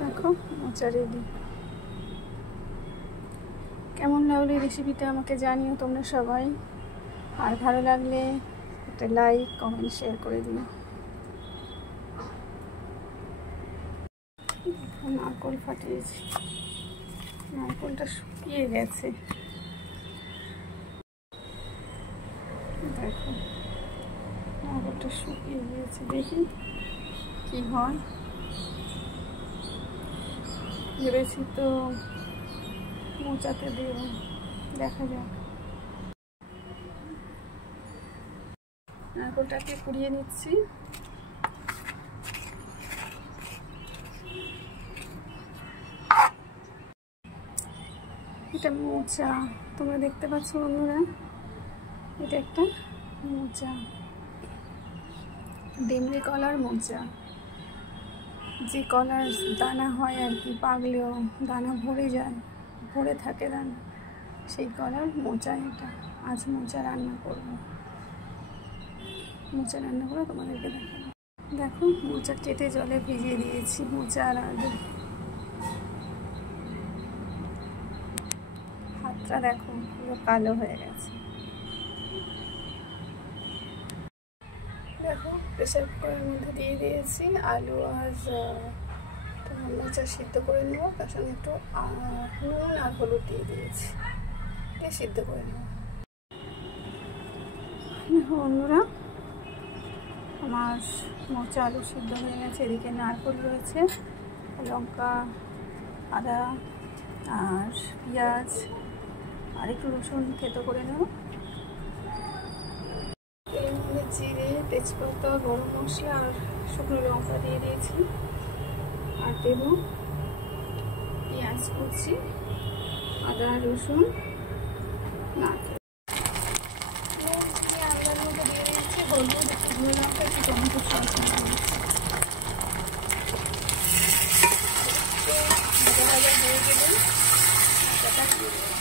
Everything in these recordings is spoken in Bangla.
দেখো মোচা রেডি। কেমন লাগলো এই রেসিপিটা আমাকে জানিও তোমরা সবাই, আর ভালো লাগলে একটা লাইক কমেন্ট শেয়ার করে দিও। নারকোল ফাটিয়েছি, নারকোলটা শুকিয়ে গেছে। দেখো নারকোলটা শুকিয়ে গিয়েছে, দেখি কি হয়। ভেবেছি তো মোচাতে দেব, দেখা যাক। নারকোলটাকে কুড়িয়ে নিচ্ছি। এটা মোচা, তোমরা দেখতে পাচ্ছ বন্ধুরা, এটা একটা মোচা, ডেমরি কলার মোচা। যে কলার দানা হয় আর কি, পাকলেও দানা ভরে যায়, ভরে থাকে দানা, সেই কলার মোচা এটা। আজ মোচা রান্না করব, মোচা রান্না করে তোমাদেরকে দেখাবো। দেখো মোচা কেটে জলে ভিজিয়ে দিয়েছি, মোচা আর আলু। হাতটা দেখো পুরো কালো হয়ে গেছে। দেখো প্রেসার কুকারের মধ্যে দিয়ে দিয়েছি আলু আর মোচা সিদ্ধ করে নেবো। তার সঙ্গে একটু নুন আর হলুদ দিয়ে দিয়েছি, দিয়ে সিদ্ধ করে নেবো। দেখো বন্ধুরা, আমার মোচা আলু সিদ্ধ হয়ে গেছে। এদিকে নারকেল রয়েছে, লঙ্কা, আদা আর পেঁয়াজ আর একটু রসুন থেতো করে নেব। এর মধ্যে জিরে, তেজপাতা, গরম মশলা আর শুকনো লঙ্কা দিয়ে দিয়েছি। আর দেব পেঁয়াজ কুচি, আদা রসুন, নারকেল। নুন চিনি আন্দাজ মতো দিয়ে দিয়েছি, হলুদ, শুকনো লঙ্কা, একটু টমেটো সস দিয়ে দিয়েছি। ভাজা ভাজা হয়ে গেলে মোচাটা দিয়ে দেবো।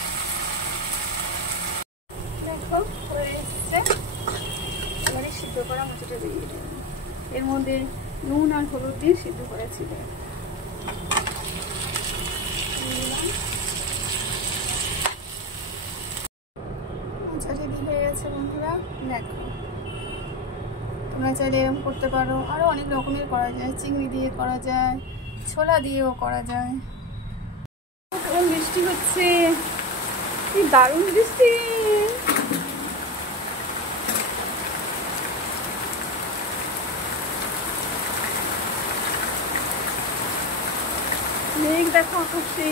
দেখো হয়ে এসছে, এবারে সিদ্ধ করা মোচাটা দিয়ে দেবো। এর মধ্যে নুন আর হলুদ দিয়ে সিদ্ধ করা ছিল। মোচা রেডি হয়ে গেছে বন্ধুরা। দেখো তোমরা চাইলে এরকম করতে পারো, আরও অনেক রকমের করা যায়, চিংড়ি দিয়ে করা যায়, ছোলা দিয়েও করা যায়। কেমন বৃষ্টি হচ্ছে, কি দারুণ বৃষ্টি। মেঘ দেখো আকাশে।